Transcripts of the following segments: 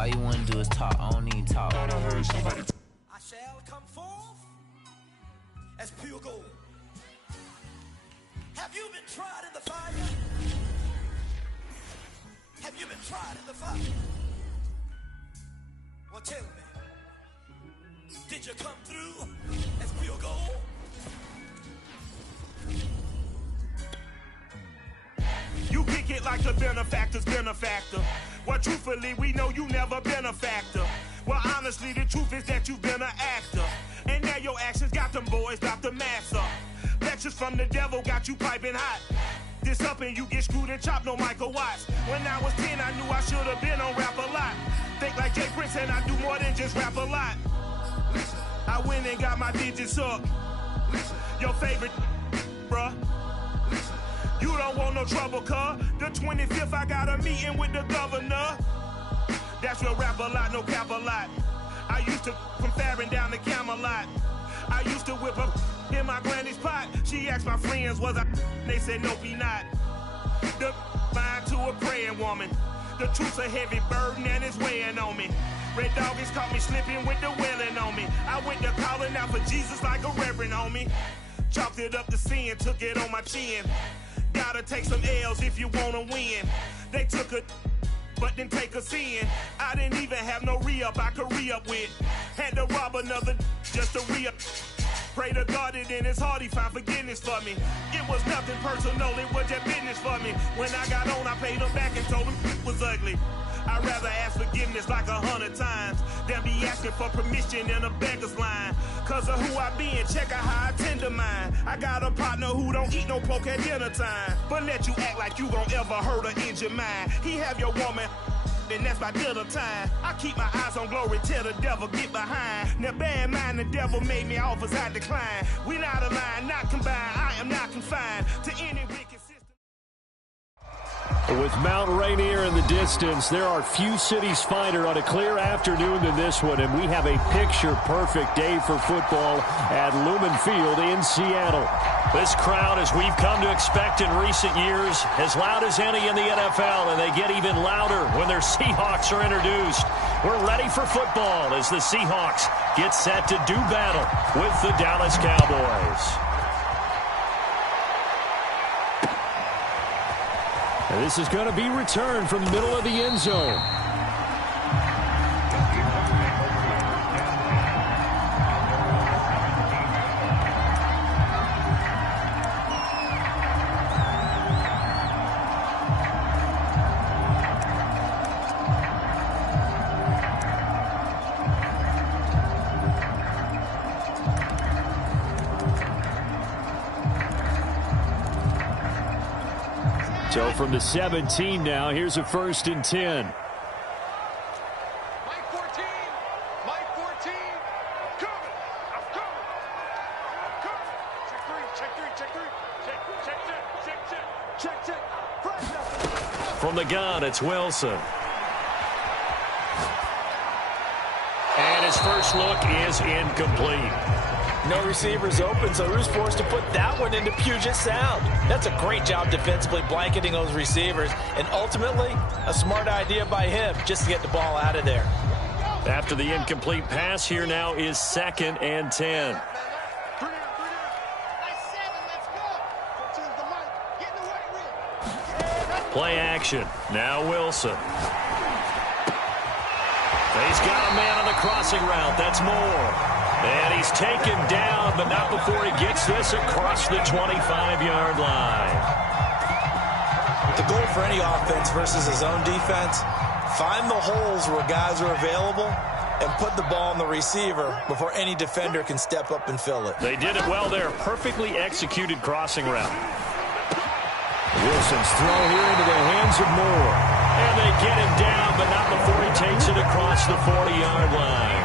All you wanna do is talk, I don't need talk. I shall come forth as pure gold. Have you been tried in the fire? Have you been tried in the fire? Well, tell me, did you come through as pure gold? You kick it like the benefactor's benefactor. Well, truthfully, we know you never been a factor. Well, honestly, the truth is that you've been an actor. And now your actions got them boys about to mass up. Lectures from the devil got you piping hot. This up and you get screwed and chopped, no Michael Watts. When I was 10, I knew I should have been on Rap a Lot. Think like Jay Prince and I do more than just rap a lot. I went and got my digits up. Your favorite, bruh. You don't want no trouble, cuz. The 25th, I got a meeting with the governor. That's real rap a lot, no cap a lot. I used to from Farron down to Camelot. I used to whip up in my granny's pot. She asked my friends, was I? They said, nope, he not. The mind to a praying woman. The truth's a heavy burden and it's weighing on me. Red Doggies caught me slipping with the wailing on me. I went to calling out for Jesus like a reverend on me. Chopped it up to sin, took it on my chin. Gotta take some L's if you wanna win. They took a but didn't take a sin. I didn't even have no re-up I could re-up with. Had to rob another just to re-up. Pray to God that in his heart he found forgiveness for me. It was nothing personal, it was just business for me. When I got on, I paid him back and told him it was ugly. I'd rather ask forgiveness like 100 times than be asking for permission in a beggar's line. Cause of who I be and check out how I tend to mine. I got a partner who don't eat no pork at dinner time, but let you act like you gon' ever hurt or injure mine. He have your woman, and that's by dinner time. I keep my eyes on glory till the devil get behind. Now bear in mind the devil made me offers I decline. We not aligned, not combined, I am not confined to any wicked system. With Mount Rainier in the distance, there are few cities finer on a clear afternoon than this one, and we have a picture-perfect day for football at Lumen Field in Seattle. This crowd, as we've come to expect in recent years, as loud as any in the NFL, and they get even louder when their Seahawks are introduced. We're ready for football as the Seahawks get set to do battle with the Dallas Cowboys. And this is going to be returned from the middle of the end zone. So from the 17 now, here's a 1st and 10. Mike 14, Mike 14, I'm coming, I'm coming, I'm coming. Check three, check three, check three, check. From the gun, it's Wilson. And his first look is incomplete. No receivers open, so Rue's forced to put that one into Puget Sound. That's a great job defensively blanketing those receivers, and ultimately, a smart idea by him just to get the ball out of there. After the incomplete pass, here now is 2nd and 10. Play action. Now Wilson. He's got a man on the crossing route. That's Moore. And he's taken down, but not before he gets this across the 25-yard line. The goal for any offense versus his own defense, find the holes where guys are available and put the ball on the receiver before any defender can step up and fill it. They did it well there. Perfectly executed crossing route. Wilson's throw here into the hands of Moore. And they get him down, but not before he takes it across the 40-yard line.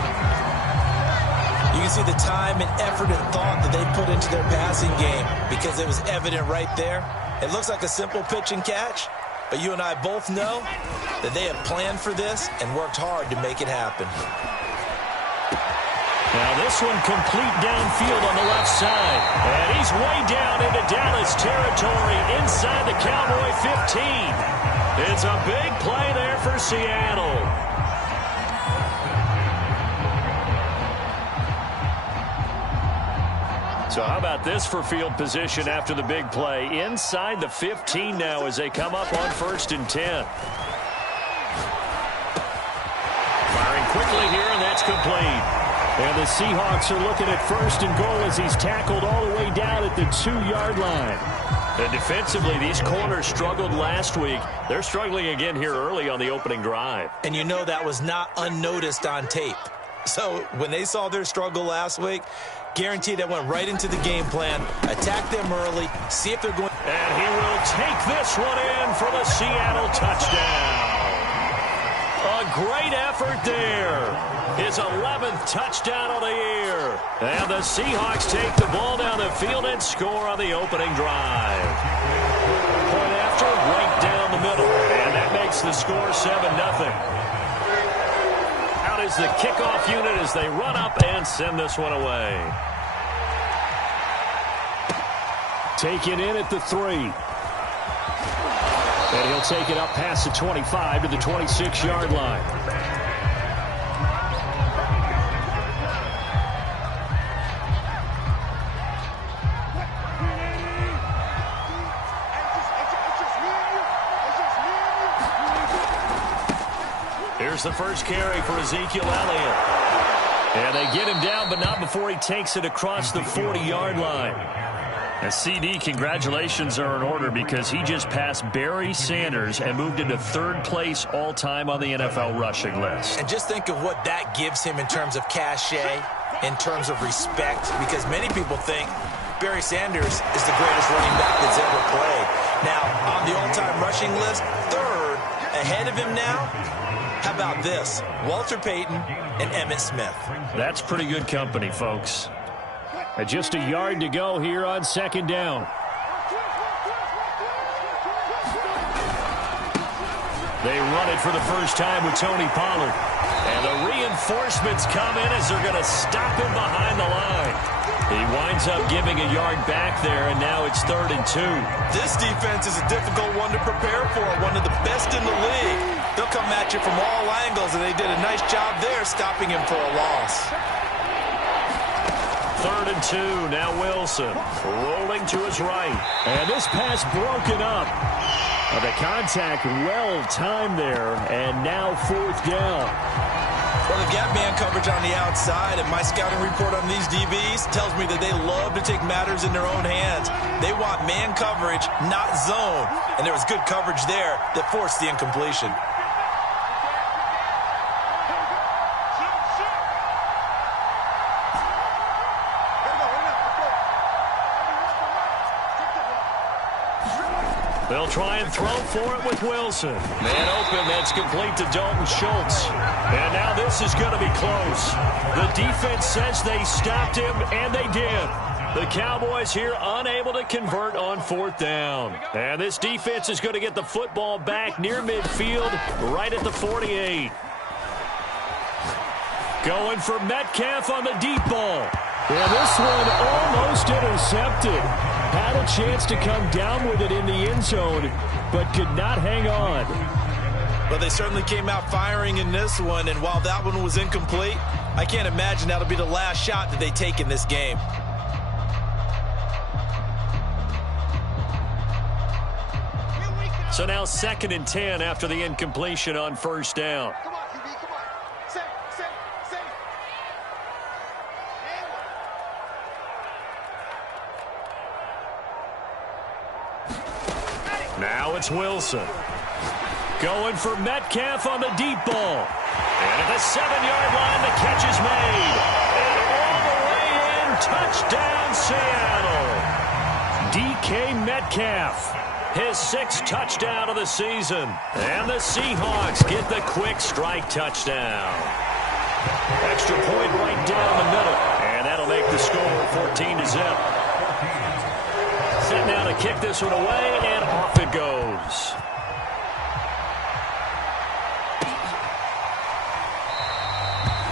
You can see the time and effort and thought that they put into their passing game because it was evident right there. It looks like a simple pitch and catch, but you and I both know that they have planned for this and worked hard to make it happen. Now this one complete downfield on the left side. And he's way down into Dallas territory inside the Cowboy 15. It's a big play there for Seattle. So how about this for field position after the big play? Inside the 15 now as they come up on 1st and 10. Firing quickly here, and that's complete. And the Seahawks are looking at 1st and goal as he's tackled all the way down at the 2-yard line. And defensively, these corners struggled last week. They're struggling again here early on the opening drive. And you know that was not unnoticed on tape. So when they saw their struggle last week, guaranteed that went right into the game plan. Attack them early, see if they're going. And he will take this one in for the Seattle touchdown. A great effort there. His 11th touchdown of the year. And the Seahawks take the ball down the field and score on the opening drive. Point after, right down the middle. And that makes the score 7-0. Out is the kickoff unit as they run up and send this one away. Taken in at the 3. And he'll take it up past the 25 to the 26-yard line. Here's the first carry for Ezekiel Elliott. And they get him down, but not before he takes it across the 40-yard line. A CD, congratulations are in order because he just passed Barry Sanders and moved into 3rd place all-time on the NFL rushing list. And just think of what that gives him in terms of cachet, in terms of respect, because many people think Barry Sanders is the greatest running back that's ever played. Now, on the all-time rushing list, 3rd, ahead of him now, how about this? Walter Payton and Emmitt Smith. That's pretty good company, folks. Just a yard to go here on 2nd down. They run it for the first time with Tony Pollard. And the reinforcements come in as they're going to stop him behind the line. He winds up giving a yard back there, and now it's 3rd and 2. This defense is a difficult one to prepare for, one of the best in the league. They'll come at you from all angles, and they did a nice job there stopping him for a loss. 3rd and 2, now Wilson rolling to his right. And this pass broken up. The contact well-timed there, and now 4th down. Well, they've got man coverage on the outside, and my scouting report on these DBs tells me that they love to take matters in their own hands. They want man coverage, not zone. And there was good coverage there that forced the incompletion. They'll try and throw for it with Wilson. Man open, that's complete to Dalton Schultz. And now this is going to be close. The defense says they stopped him, and they did. The Cowboys here unable to convert on 4th down. And this defense is going to get the football back near midfield, right at the 48. Going for Metcalf on the deep ball. And this one almost intercepted. Had a chance to come down with it in the end zone, but could not hang on. Well, they certainly came out firing in this one, and while that one was incomplete, I can't imagine that'll be the last shot that they take in this game. So now 2nd and 10 after the incompletion on 1st down. Come on, QB, come on. Set. Now it's Wilson. Going for Metcalf on the deep ball. And at the 7-yard line, the catch is made. And all the way in, touchdown Seattle. DK Metcalf, his 6th touchdown of the season. And the Seahawks get the quick strike touchdown. Extra point right down the middle. And that'll make the score 14-0. Set now to kick this one away, and off it goes.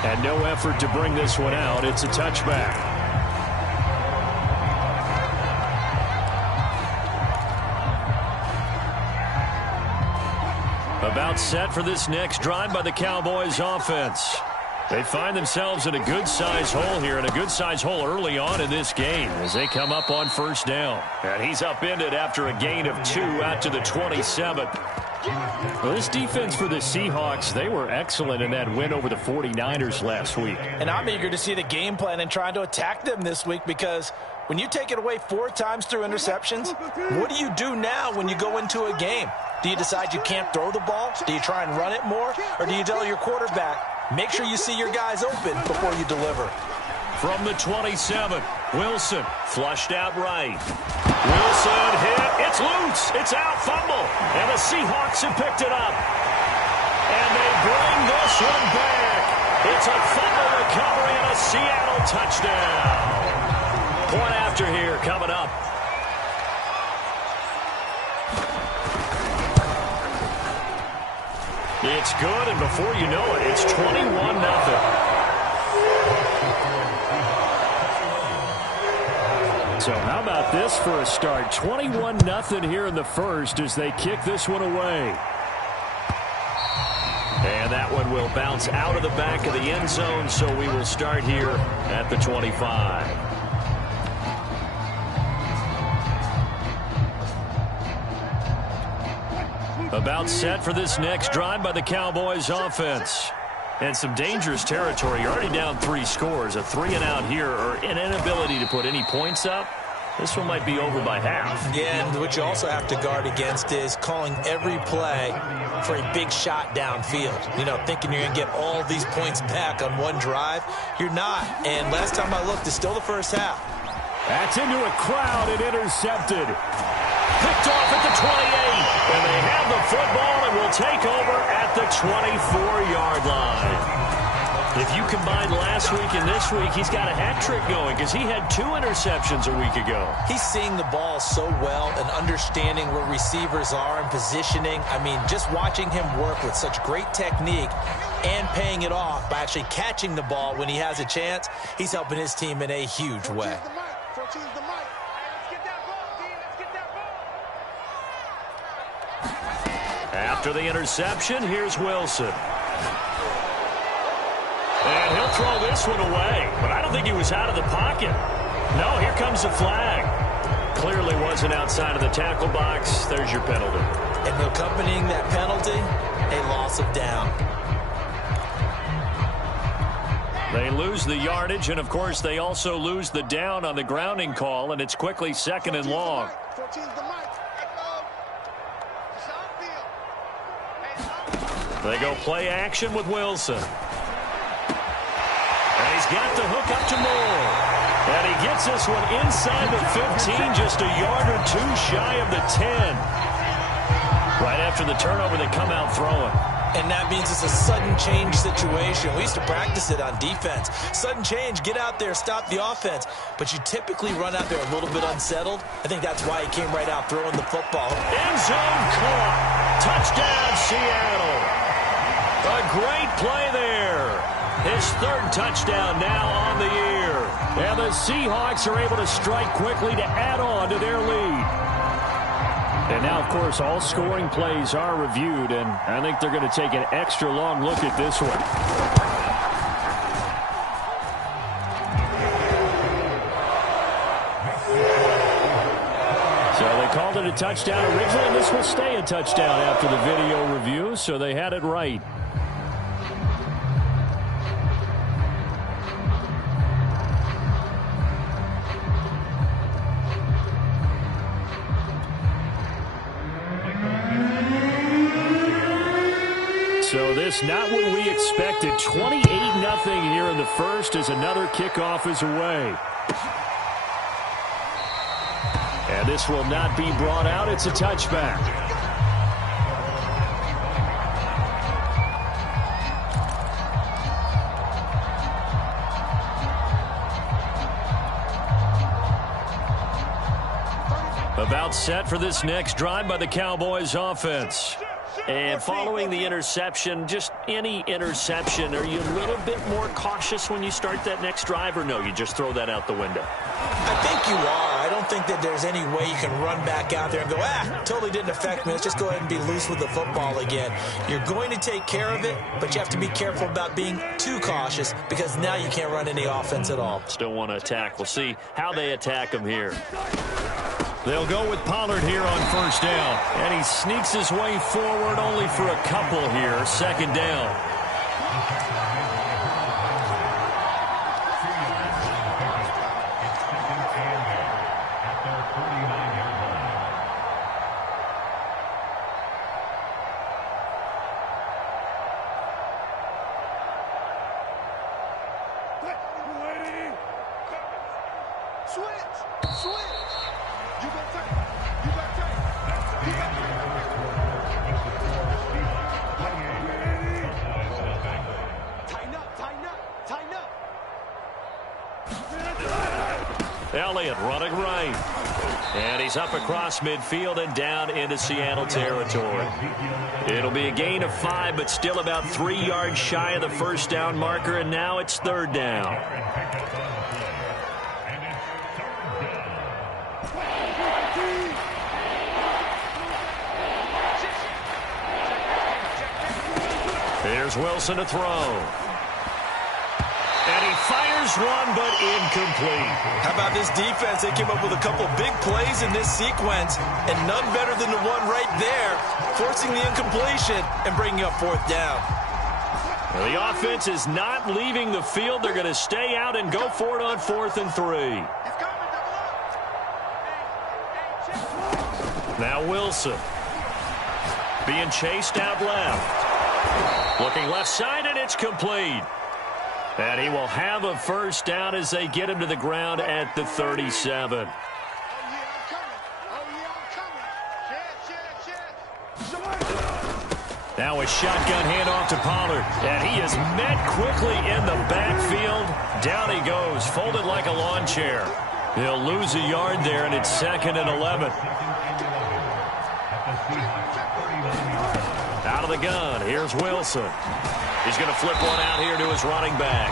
And no effort to bring this one out. It's a touchback. About set for this next drive by the Cowboys offense. They find themselves in a good-sized hole here, and a good-sized hole early on in this game as they come up on first down. And he's upended after a gain of 2 out to the 27. Well, this defense for the Seahawks, they were excellent in that win over the 49ers last week. And I'm eager to see the game plan and trying to attack them this week, because when you take it away 4 times through interceptions, what do you do now when you go into a game? Do you decide you can't throw the ball? Do you try and run it more? Or do you tell your quarterback, make sure you see your guys open before you deliver? From the 27, Wilson flushed out right. Wilson hit. It's loose. It's out. Fumble. And the Seahawks have picked it up. And they bring this one back. It's a fumble recovery and a Seattle touchdown. Point after here coming up. It's good, and before you know it, it's 21-0. So how about this for a start? 21-0 here in the first as they kick this one away. And that one will bounce out of the back of the end zone, so we will start here at the 25. About set for this next drive by the Cowboys offense. And some dangerous territory. You're already down 3 scores. A 3-and-out here, or an inability to put any points up. This one might be over by half. Yeah, and what you also have to guard against is calling every play for a big shot downfield. You know, thinking you're going to get all these points back on one drive. You're not. And last time I looked, it's still the first half. That's into a crowd and intercepted. Picked off at the 28. And they have the football and will take over at the 24-yard line. If you combine last week and this week, he's got a hat trick going because he had 2 interceptions a week ago. He's seeing the ball so well and understanding where receivers are and positioning. I mean, just watching him work with such great technique and paying it off by actually catching the ball when he has a chance, he's helping his team in a huge way. After the interception, here's Wilson. And he'll throw this one away. But I don't think he was out of the pocket. No, here comes the flag. Clearly wasn't outside of the tackle box. There's your penalty. And accompanying that penalty, a loss of down. They lose the yardage, and, of course, they also lose the down on the grounding call, and it's quickly 2nd and long. They go play action with Wilson. And he's got the hook up to Moore. And he gets this one inside the 15, just a yard or 2 shy of the 10. Right after the turnover, they come out throwing. And that means it's a sudden change situation. We used to practice it on defense. Sudden change, get out there, stop the offense. But you typically run out there a little bit unsettled. I think that's why he came right out throwing the football. End zone caught. Touchdown, Seattle. A great play there. His 3rd touchdown now on the year. And the Seahawks are able to strike quickly to add on to their lead. And now, of course, all scoring plays are reviewed, and I think they're going to take an extra long look at this one. So they called it a touchdown originally, and this will stay a touchdown after the video review, so they had it right. So this not what we expected. 28-0 here in the first as another kickoff is away. And this will not be brought out. It's a touchback. About set for this next drive by the Cowboys offense. And following the interception, just any interception, are you a little bit more cautious when you start that next drive, or no, you just throw that out the window? I think you are. I don't don't think that there's any way you can run back out there and go, totally didn't affect me. Let's just go ahead and be loose with the football again. You're going to take care of it, but you have to be careful about being too cautious because now you can't run any offense at all. Still want to attack. We'll see how they attack him here. They'll go with Pollard here on first down. And he sneaks his way forward only for a couple here. Second down. Elliott running right. And he's up across midfield and down into Seattle territory. It'll be a gain of 5, but still about 3 yards shy of the first down marker, and now it's third down. Here's Wilson to throw. And he fires one, but incomplete. How about this defense? They came up with a couple big plays in this sequence, and none better than the one right there, forcing the incompletion and bringing up fourth down. Well, the offense is not leaving the field. They're going to stay out and go for it on 4th and 3. Now Wilson being chased out left. Looking left side, and it's complete. And he will have a first down as they get him to the ground at the 37. Now a shotgun handoff to Pollard. And he is met quickly in the backfield. Down he goes, folded like a lawn chair. He'll lose a yard there, and it's 2nd and 11. Out of the gun, here's Wilson. He's going to flip one out here to his running back.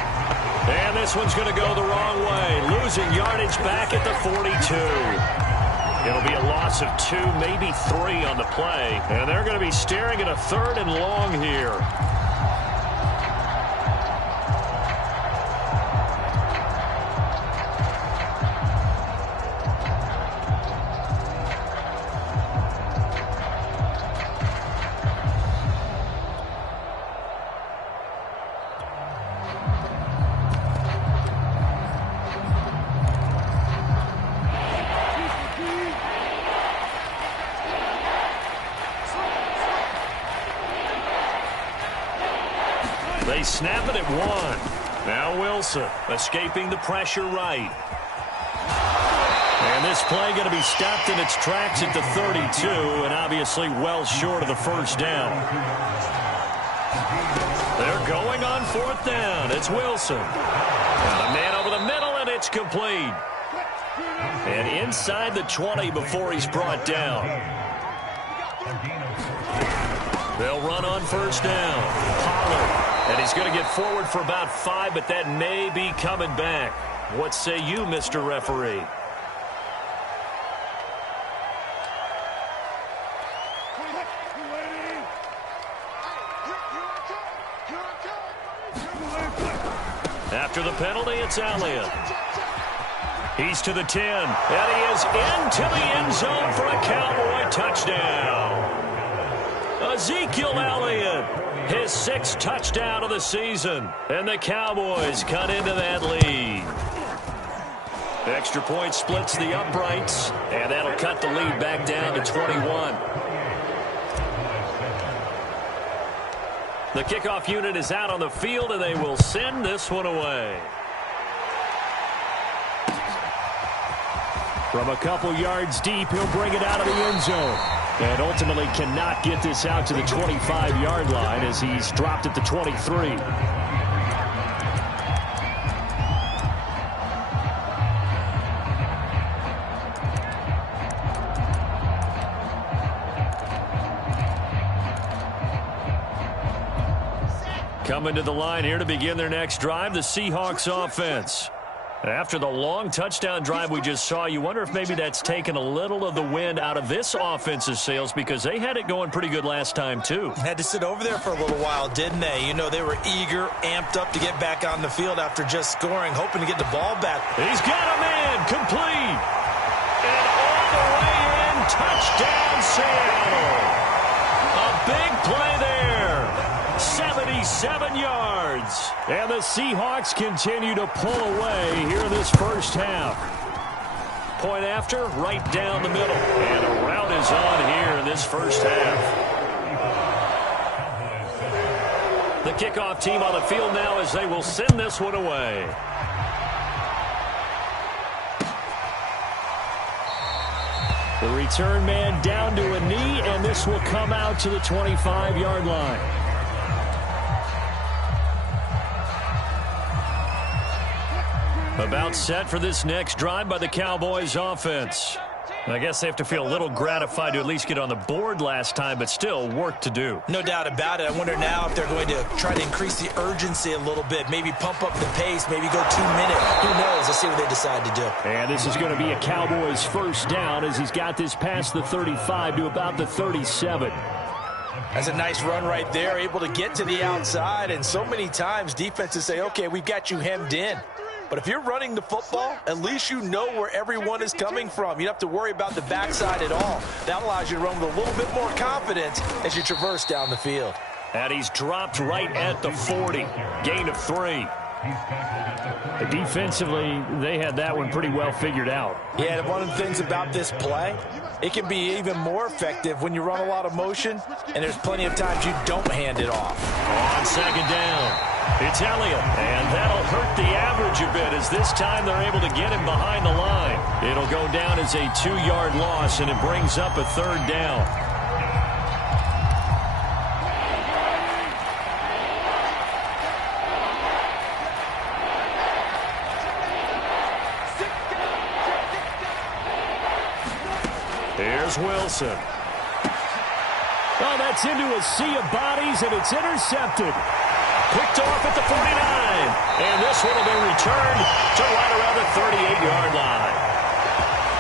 And this one's going to go the wrong way. Losing yardage back at the 42. It'll be a loss of 2, maybe 3 on the play. And they're going to be staring at a 3rd and long here. They snap it at 1. Now Wilson escaping the pressure right. And this play going to be stopped in its tracks at the 32, and obviously well short of the first down. They're going on 4th down. It's Wilson. Got a man over the middle, and it's complete. And inside the 20 before he's brought down. They'll run on first down. Pollard. And he's going to get forward for about 5, but that may be coming back. What say you, Mr. Referee? After the penalty, it's Elliott. He's to the 10, and he is into the end zone for a Cowboy touchdown. Ezekiel Elliott, his 6th touchdown of the season, and the Cowboys cut into that lead. Extra point splits the uprights, and that'll cut the lead back down to 21. The kickoff unit is out on the field, and they will send this one away. From a couple yards deep, he'll bring it out of the end zone. And ultimately cannot get this out to the 25-yard line as he's dropped at the 23. Coming to the line here to begin their next drive, the Seahawks offense. After the long touchdown drive we just saw, you wonder if maybe that's taken a little of the wind out of this offense's sails because they had it going pretty good last time too. Had to sit over there for a little while, didn't they? You know, they were eager, amped up to get back on the field after just scoring, hoping to get the ball back. He's got a man, complete. And all the way in, touchdown Seattle. A big play there. 77 yards. And the Seahawks continue to pull away here in this first half. Point after, right down the middle. And a rout is on here in this first half. The kickoff team on the field now as they will send this one away. The return man down to a knee, and this will come out to the 25-yard line. About set for this next drive by the Cowboys offense. I guess they have to feel a little gratified to at least get on the board last time, but still work to do. No doubt about it. I wonder now if they're going to try to increase the urgency a little bit, maybe pump up the pace, maybe go 2 minutes. Who knows? Let's see what they decide to do. And this is going to be a Cowboys first down as he's got this past the 35 to about the 37. That's a nice run right there, able to get to the outside, and so many times defenses say, okay, we've got you hemmed in. But if you're running the football, at least you know where everyone is coming from. You don't have to worry about the backside at all. That allows you to run with a little bit more confidence as you traverse down the field. And he's dropped right at the 40. Gain of 3. Defensively, they had that one pretty well figured out. Yeah, and one of the things about this play, it can be even more effective when you run a lot of motion, and there's plenty of times you don't hand it off. On second down, it's Elliott, and that'll hurt the average a bit as this time they're able to get him behind the line. It'll go down as a 2-yard loss, and it brings up a third down. Here's Wilson. Oh, that's into a sea of bodies, and it's intercepted. Picked off at the 49. And this one will be returned to right around the 38-yard line.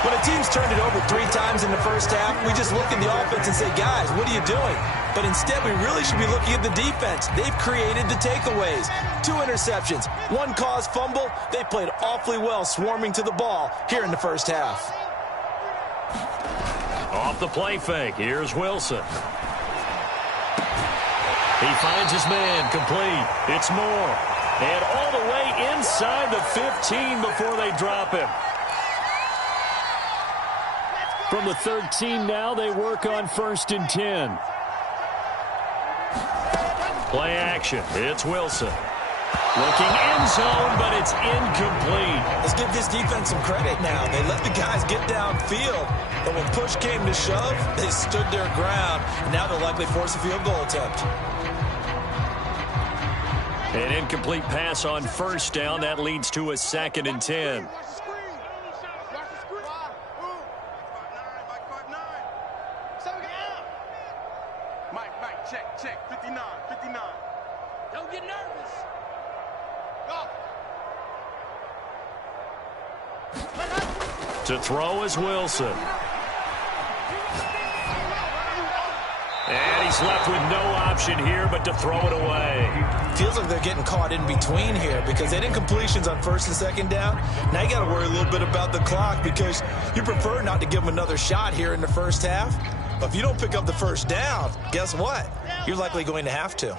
When a team's turned it over 3 times in the first half, we just look at the offense and say, guys, what are you doing? But instead, we really should be looking at the defense. They've created the takeaways. 2 interceptions, 1 caused fumble. They played awfully well swarming to the ball here in the first half. Off the play fake, here's Wilson. He finds his man, complete. It's Moore. And all the way inside the 15 before they drop him. From the 13 now, they work on 1st and 10. Play action, it's Wilson. Looking end zone, but it's incomplete. Let's give this defense some credit now. They let the guys get downfield, but when push came to shove, they stood their ground. Now they'll likely force a field goal attempt. An incomplete pass on 1st down. That leads to a 2nd and 10. Mike, check. 59. Don't get nervous. To throw is Wilson. And he's left with no option here but to throw it away. Feels like they're getting caught in between here because they had incompletions on 1st and 2nd down. Now you got to worry a little bit about the clock because you prefer not to give them another shot here in the first half. But if you don't pick up the 1st down, guess what? You're likely going to have to.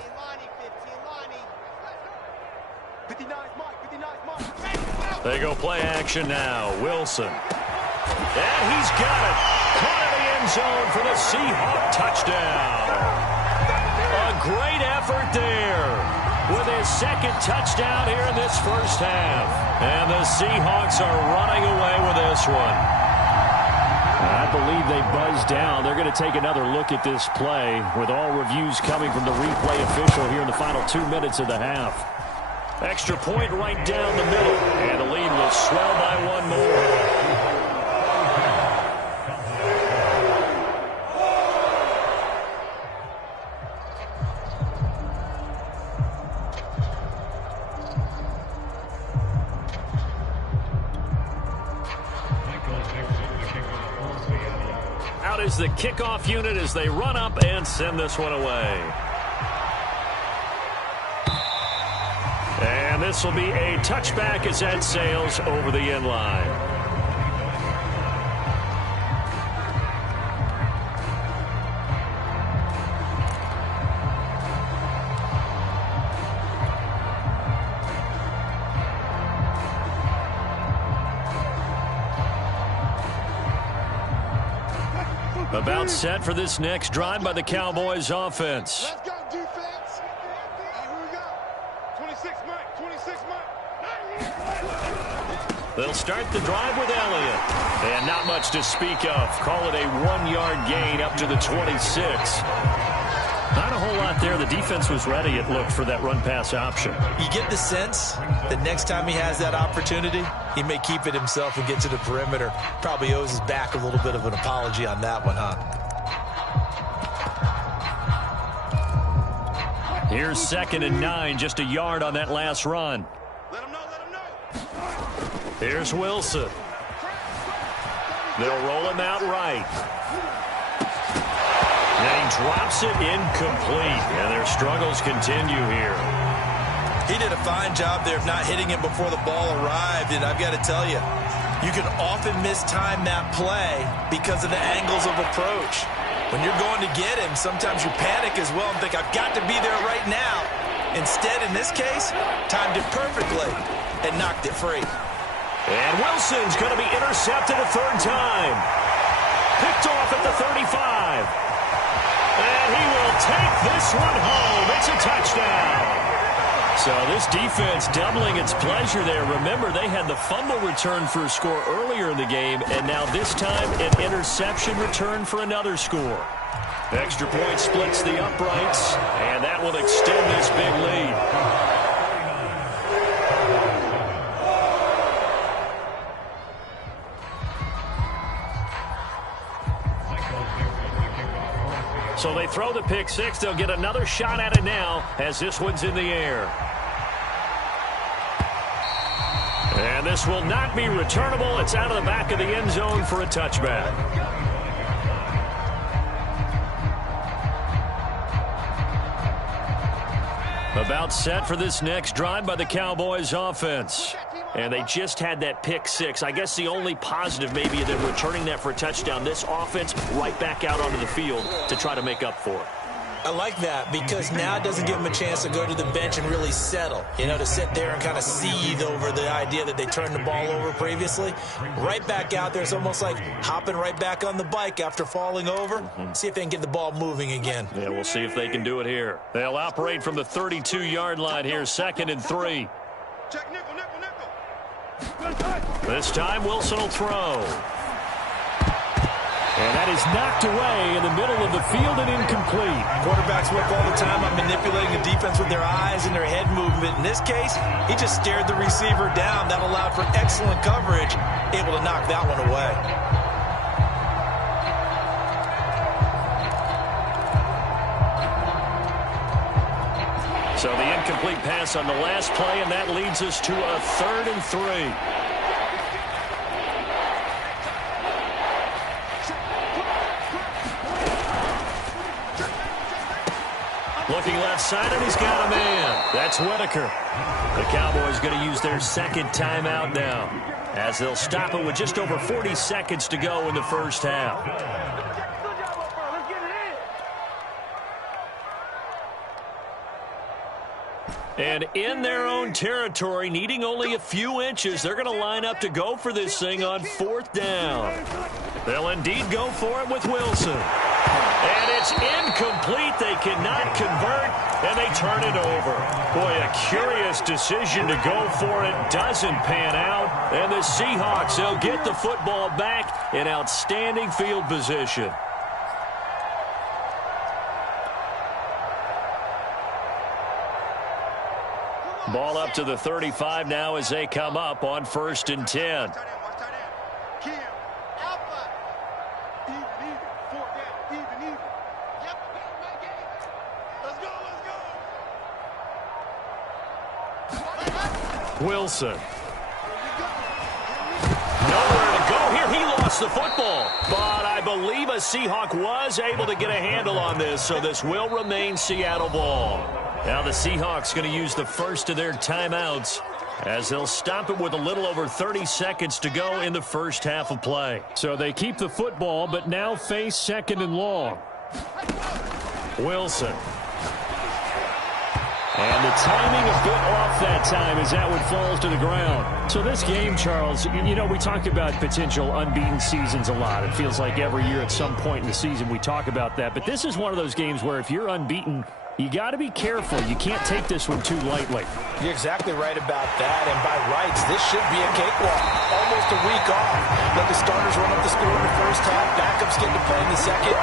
They go play action now. Wilson. And he's got it. Caught in the end zone for the Seahawk touchdown. A great effort there with his 2nd touchdown here in this first half. And the Seahawks are running away with this one. I believe they buzzed down. They're going to take another look at this play with all reviews coming from the replay official here in the final 2 minutes of the half. Extra point right down the middle. And the lead will swell by 1 more. is the kickoff unit as they run up and send this one away. And this will be a touchback as that sails over the end line. About set for this next drive by the Cowboys offense. Let's go, defense. Here we go. 26 Mike, 26 Mike. They'll start the drive with Elliott. And not much to speak of. Call it a 1-yard gain up to the 26. Not a whole lot there. The defense was ready, it looked, for that run-pass option. You get the sense that next time he has that opportunity, he may keep it himself and get to the perimeter. Probably owes his back a little bit of an apology on that one, huh? Here's 2nd and 9, just a yard on that last run. Let him know, let him know. Here's Wilson. They'll roll him out right. And he drops it incomplete, and their struggles continue here. He did a fine job there of not hitting him before the ball arrived, and I've got to tell you, you can often mistime that play because of the angles of approach. When you're going to get him, sometimes you panic as well and think, I've got to be there right now. Instead, in this case, timed it perfectly and knocked it free. And Wilson's going to be intercepted a third time. Picked off at the 35. And he will take this one home. It's a touchdown. So this defense doubling its pleasure there. Remember, they had the fumble return for a score earlier in the game, and now this time an interception return for another score. Extra point splits the uprights, and that will extend this big lead. So they throw the pick six. They'll get another shot at it now as this one's in the air. And this will not be returnable. It's out of the back of the end zone for a touchback. About set for this next drive by the Cowboys offense. And they just had that pick six. I guess the only positive maybe of them returning that for a touchdown. This offense right back out onto the field to try to make up for it. I like that because now it doesn't give them a chance to go to the bench and really settle. You know, to sit there and kind of seethe over the idea that they turned the ball over previously. Right back out there. It's almost like hopping right back on the bike after falling over. See if they can get the ball moving again. Yeah, we'll see if they can do it here. They'll operate from the 32-yard line here, 2nd and 3. Check nickel, nickel, nickel. This time Wilson will throw. And that is knocked away in the middle of the field and incomplete. Quarterbacks work all the time on manipulating the defense with their eyes and their head movement. In this case, he just stared the receiver down. That allowed for excellent coverage, able to knock that one away. So the incomplete pass on the last play, and that leads us to a 3rd and 3. Looking left side, and he's got a man. That's Whitaker. The Cowboys going to use their 2nd timeout now, as they'll stop it with just over 40 seconds to go in the first half. And in their own territory, needing only a few inches, they're going to line up to go for this thing on 4th down. They'll indeed go for it with Wilson. And it's incomplete. They cannot convert, and they turn it over. Boy, a curious decision to go for it. Doesn't pan out. And the Seahawks, they'll get the football back in outstanding field position. Ball up to the 35 now as they come up on 1st and 10. Wilson. Nowhere to go here. He lost lost the football. But I believe a Seahawk was able to get a handle on this, so this will remain Seattle ball. Now the Seahawks going to use the first of their timeouts as they'll stop it with a little over 30 seconds to go in the first half of play. So they keep the football, but now face 2nd and long. Wilson. And the timing a bit off that time as that one falls to the ground. So this game, Charles, you know, we talk about potential unbeaten seasons a lot. It feels like every year at some point in the season we talk about that. But this is one of those games where if you're unbeaten, you got to be careful. You can't take this one too lightly. You're exactly right about that, and by rights, this should be a cakewalk. Almost a week off. Let the starters run up the score in the first half, backups get to play in the second.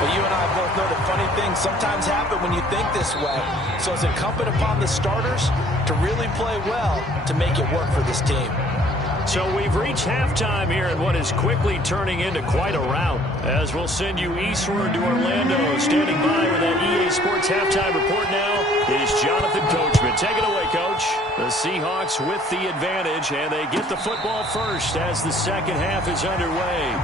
But you and I both know that funny things sometimes happen when you think this way. So it's incumbent upon the starters to really play well to make it work for this team. So we've reached halftime here in what is quickly turning into quite a rout. As we'll send you eastward to Orlando. Standing by with that EA Sports halftime report now is Jonathan Coachman. Take it away, Coach. The Seahawks with the advantage, and they get the football first as the second half is underway.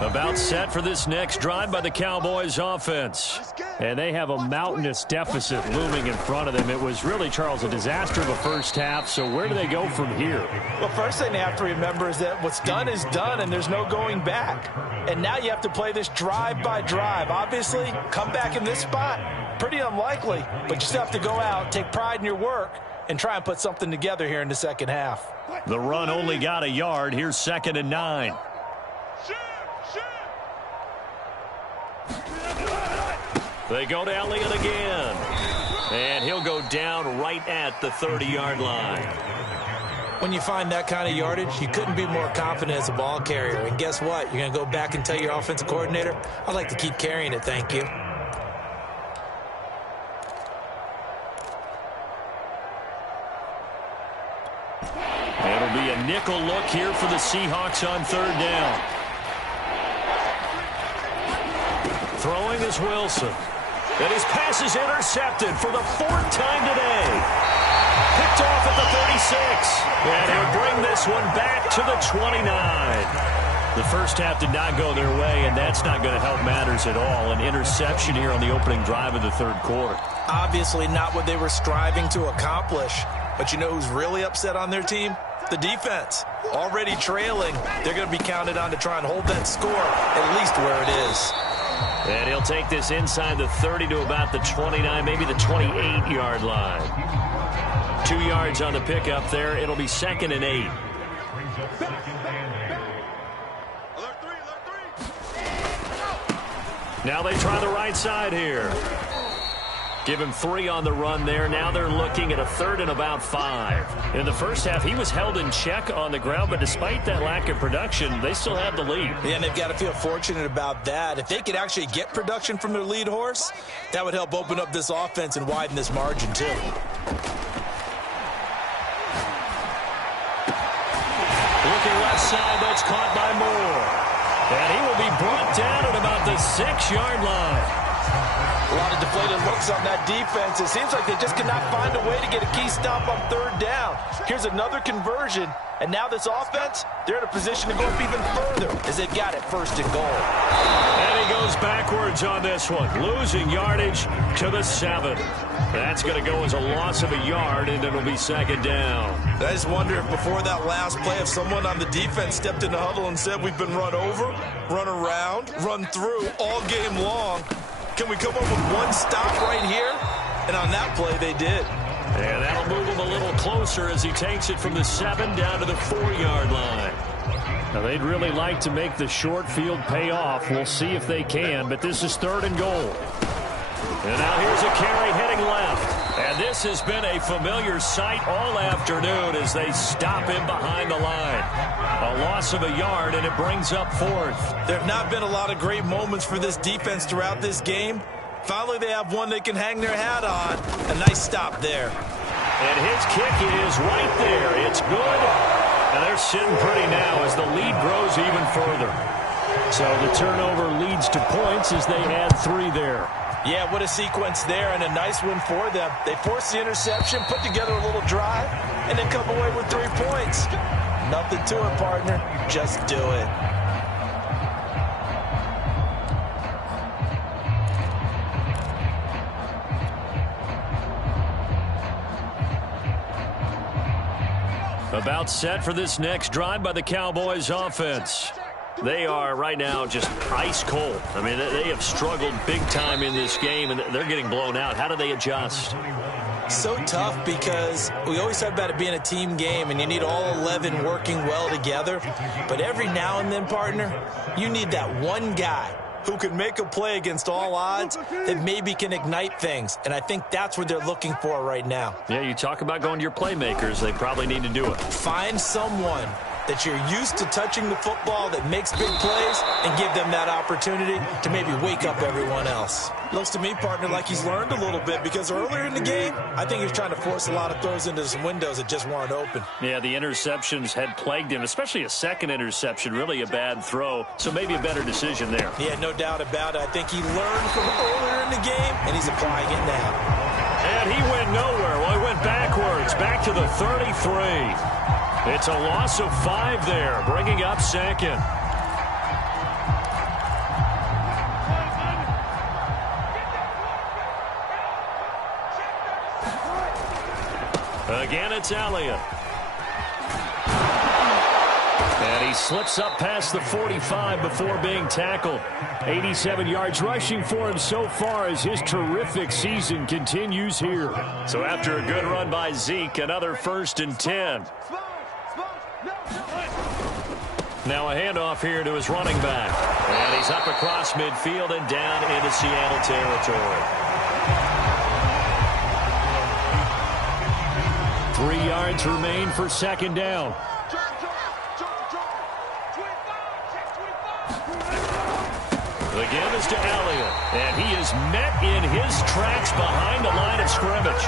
About set for this next drive by the Cowboys offense. And they have a mountainous deficit looming in front of them. It was really, Charles, a disaster of the first half. So where do they go from here? Well, first thing they have to remember is that what's done is done, and there's no going back. And now you have to play this drive by drive. Obviously, come back in this spot, pretty unlikely. But you still have to go out, take pride in your work, and try and put something together here in the second half. The run only got a yard. Here's 2nd and 9. They go to Elliott again. And he'll go down right at the 30-yard line. When you find that kind of yardage, you couldn't be more confident as a ball carrier. And guess what? You're going to go back and tell your offensive coordinator, I'd like to keep carrying it, thank you. It'll be a nickel look here for the Seahawks on 3rd down. Throwing is Wilson. And his pass is intercepted for the 4th time today. Picked off at the 36. And he'll bring this one back to the 29. The first half did not go their way, and that's not going to help matters at all. An interception here on the opening drive of the 3rd quarter. Obviously not what they were striving to accomplish. But you know who's really upset on their team? The defense. Already trailing. They're going to be counted on to try and hold that score at least where it is. And he'll take this inside the 30 to about the 29, maybe the 28-yard line. 2 yards on the pickup there. It'll be 2nd and 8. Now they try the right side here. Give him 3 on the run there. Now they're looking at a 3rd and about 5. In the first half, he was held in check on the ground, but despite that lack of production, they still have the lead. Yeah, and they've got to feel fortunate about that. If they could actually get production from their lead horse, that would help open up this offense and widen this margin, too. Looking left side, that's caught by Moore. And he will be brought down at about the 6-yard line. A lot of deflated looks on that defense. It seems like they just cannot find a way to get a key stop on 3rd down. Here's another conversion, and now this offense, they're in a position to go up even further as they've got it 1st and goal. And he goes backwards on this one, losing yardage to the 7. That's going to go as a loss of a yard, and it'll be 2nd down. I just wonder if before that last play, if someone on the defense stepped in the huddle and said, we've been run over, run around, run through all game long. Can we come up with one stop right here? And on that play, they did. And that'll move him a little closer as he takes it from the 7 down to the 4-yard line. Now, they'd really like to make the short field pay off. We'll see if they can, but this is 3rd and goal. And now here's a carry heading left. And this has been a familiar sight all afternoon as they stop him behind the line. A loss of a yard, and it brings up 4th. There have not been a lot of great moments for this defense throughout this game. Finally, they have one they can hang their hat on. A nice stop there. And his kick is right there. It's good. And they're sitting pretty now as the lead grows even further. So the turnover leads to points as they add 3 there. Yeah, what a sequence there, and a nice one for them. They force the interception, put together a little drive, and then come away with 3 points. Nothing to it, partner. Just do it. About set for this next drive by the Cowboys offense. They are right now just ice cold. I mean, they have struggled big time in this game, and they're getting blown out. How do they adjust? So tough because we always talk about it being a team game, and you need all 11 working well together. But every now and then, partner, you need that one guy who can make a play against all odds that maybe can ignite things. And I think that's what they're looking for right now. Yeah, you talk about going to your playmakers. They probably need to do it. Find someone that you're used to touching the football that makes big plays and give them that opportunity to maybe wake up everyone else. Looks to me, partner, like he's learned a little bit because earlier in the game, I think he was trying to force a lot of throws into some windows that just weren't open. Yeah, the interceptions had plagued him, especially a second interception, really a bad throw. So maybe a better decision there. Yeah, no doubt about it. I think he learned from earlier in the game, and he's applying it now. And he went nowhere. Well, he went backwards, back to the 33. It's a loss of 5 there, bringing up second. Again, it's Elliott. And he slips up past the 45 before being tackled. 87 yards rushing for him so far as his terrific season continues here. So after a good run by Zeke, another 1st and 10. Now a handoff here to his running back. And he's up across midfield and down into Seattle territory. 3 yards remain for second down. Again is to Elliott. And he is met in his tracks behind the line of scrimmage.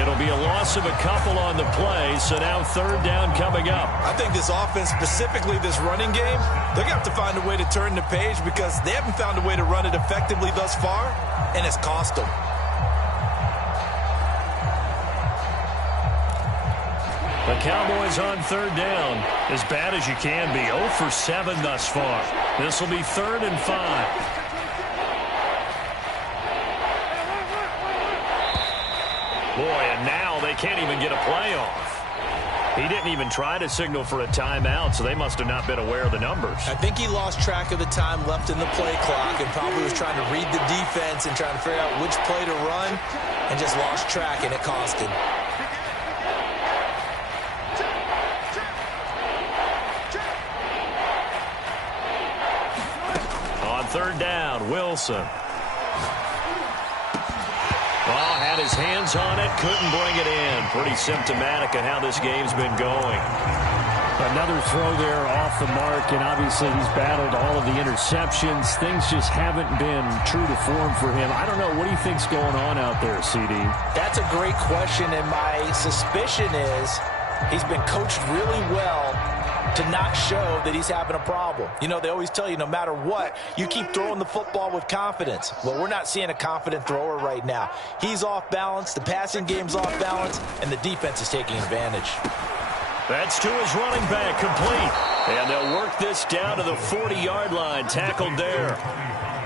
It'll be a loss of a couple on the play, so now 3rd down coming up. I think this offense, specifically this running game, they're going to have to find a way to turn the page because they haven't found a way to run it effectively thus far, and it's cost them. The Cowboys on 3rd down, as bad as you can be. 0 for 7 thus far. This will be 3rd and 5. Boy, and now they can't even get a play off. He didn't even try to signal for a timeout, so they must have not been aware of the numbers. I think he lost track of the time left in the play clock and probably was trying to read the defense and trying to figure out which play to run and just lost track, and it cost him. On 3rd down, Wilson. Oh, had his hands on it, couldn't bring it in. Pretty symptomatic of how this game's been going. Another throw there off the mark, and obviously he's battled all of the interceptions. Things just haven't been true to form for him. I don't know. What do you think's going on out there, CD? That's a great question, and my suspicion is he's been coached really well to not show that he's having a problem. You know, they always tell you no matter what, you keep throwing the football with confidence. Well, we're not seeing a confident thrower right now. He's off balance, the passing game's off balance, and the defense is taking advantage. That's to his running back, complete. And they'll work this down to the 40-yard line, tackled there.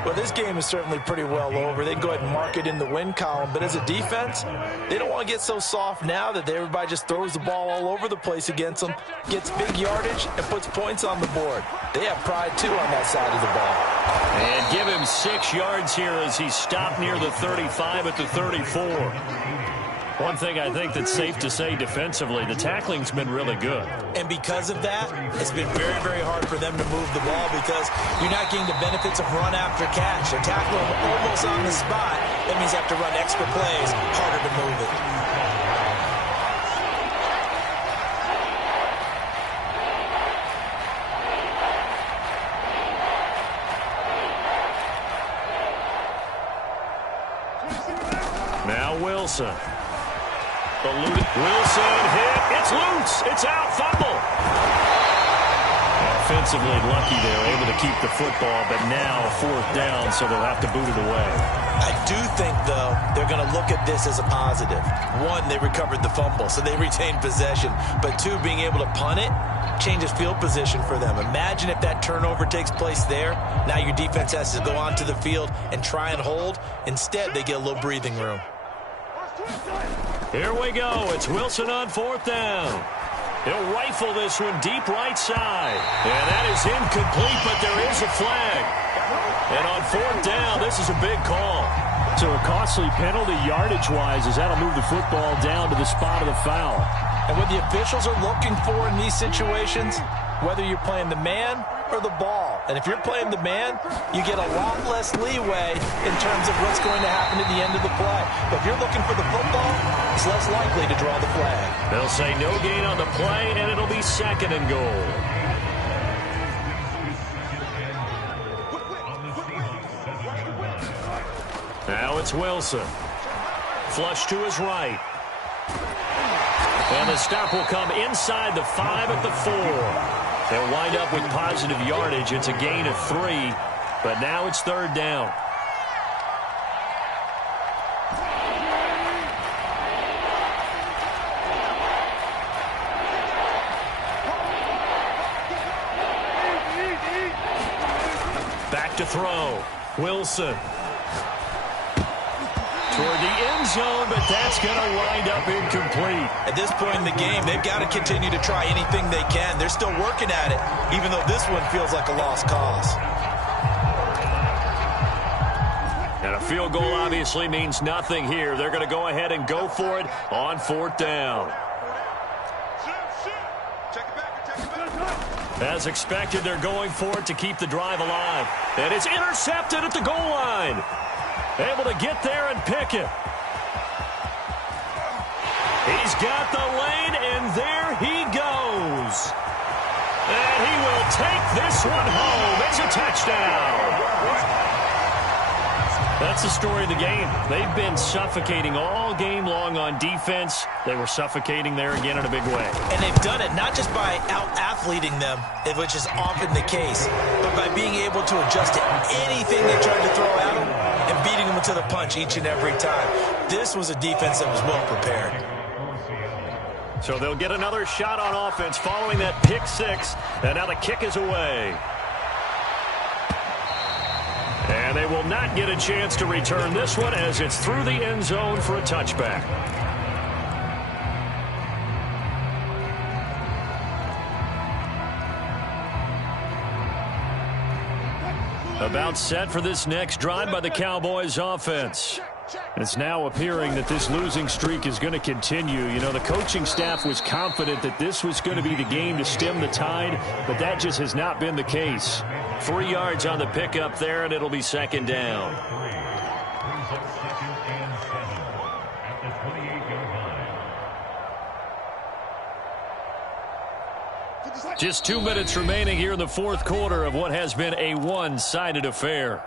Well, this game is certainly pretty well over. They can go ahead and mark it in the win column. But as a defense, they don't want to get so soft now that everybody just throws the ball all over the place against them, gets big yardage, and puts points on the board. They have pride, too, on that side of the ball. And give him 6 yards here as he stopped near the 35 at the 34. One thing I think that's safe to say defensively, the tackling's been really good. And because of that, it's been very, very hard for them to move the ball because you're not getting the benefits of run after catch. They tackle them almost on the spot. That means they have to run extra plays, harder to move it. Now Wilson. Wilson hit. It's loose. It's out. Fumble. And defensively lucky they're able to keep the football, but now 4th down, so they'll have to boot it away. I do think, though, they're going to look at this as a positive. One, they recovered the fumble, so they retained possession. But two, being able to punt it changes field position for them. Imagine if that turnover takes place there. Now your defense has to go onto the field and try and hold. Instead, they get a little breathing room. Here we go. It's Wilson on 4th down. He'll rifle this one deep right side. And that is incomplete, but there is a flag. And on 4th down, this is a big call. So a costly penalty yardage-wise as that'll move the football down to the spot of the foul. And what the officials are looking for in these situations, whether you're playing the man or the ball. And if you're playing the man, you get a lot less leeway in terms of what's going to happen at the end of the play. But if you're looking for the football, it's less likely to draw the flag. They'll say no gain on the play, and it'll be 2nd and goal. Now it's Wilson. Flush to his right. And the stop will come inside the 5 at the 4. They'll wind up with positive yardage. It's a gain of 3, but now it's 3rd down. Back to throw. Wilson. Toward the end zone, but that's going to wind up incomplete. At this point in the game, they've got to continue to try anything they can. They're still working at it, even though this one feels like a lost cause. And a field goal obviously means nothing here. They're going to go ahead and go for it on 4th down. As expected, they're going for it to keep the drive alive. And it's intercepted at the goal line. Able to get there and pick it. He's got the lane, and there he goes. And he will take this one home. It's a touchdown. That's the story of the game. They've been suffocating all game long on defense. They were suffocating there again in a big way. And they've done it not just by out-athleting them, which is often the case, but by being able to adjust to anything they tried to throw at them and beating them to the punch each and every time. This was a defense that was well prepared. So they'll get another shot on offense following that pick 6, and now the kick is away. And they will not get a chance to return this one as it's through the end zone for a touchback. About set for this next drive by the Cowboys offense. And it's now appearing that this losing streak is going to continue. You know, the coaching staff was confident that this was going to be the game to stem the tide, but that just has not been the case. 3 yards on the pickup there, and it'll be 2nd down. Just 2 minutes remaining here in the 4th quarter of what has been a one-sided affair.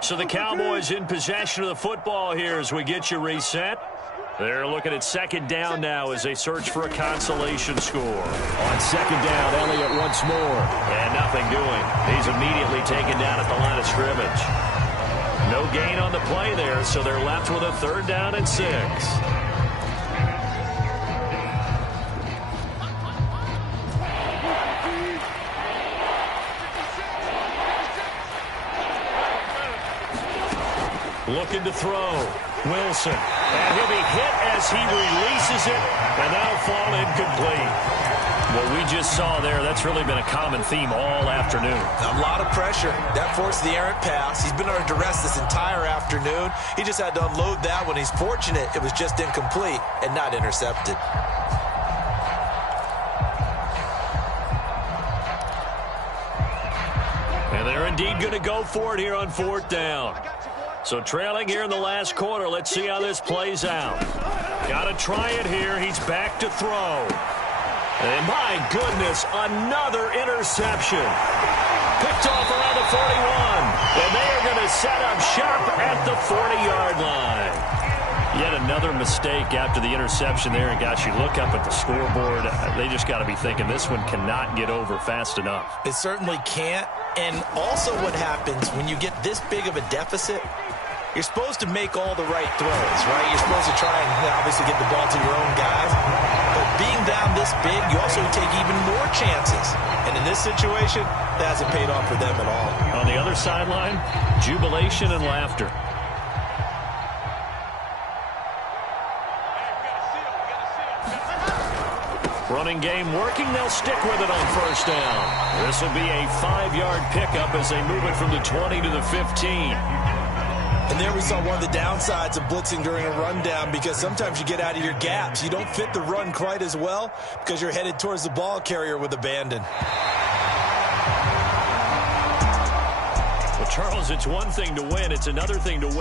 So the Cowboys in possession of the football here as we get you reset. They're looking at 2nd down now as they search for a consolation score. On 2nd down, Elliott once more. And nothing doing. He's immediately taken down at the line of scrimmage. No gain on the play there, so they're left with a 3rd down and 6. Looking to throw. Wilson. And he'll be hit as he releases it, and that'll fall incomplete. What we just saw there, that's really been a common theme all afternoon. A lot of pressure. That forced the errant pass. He's been under duress this entire afternoon. He just had to unload that one. He's fortunate it was just incomplete and not intercepted. And they're indeed going to go for it here on 4th down. So trailing here in the last quarter. Let's see how this plays out. Got to try it here. He's back to throw. And my goodness, another interception. Picked off around the 41. And they are going to set up shop at the 40-yard line. Yet another mistake after the interception there. And, gosh, you look up at the scoreboard. They just got to be thinking this one cannot get over fast enough. It certainly can't. And also what happens when you get this big of a deficit, you're supposed to make all the right throws, right? You're supposed to try and obviously get the ball to your own guys. But being down this big, you also take even more chances. And in this situation, that hasn't paid off for them at all. On the other sideline, jubilation and laughter. Running game working. They'll stick with it on first down. This will be a 5-yard pickup as they move it from the 20 to the 15. And there we saw one of the downsides of blitzing during a rundown, because sometimes you get out of your gaps. You don't fit the run quite as well because you're headed towards the ball carrier with abandon. Well, Charles, it's one thing to win. It's another thing to win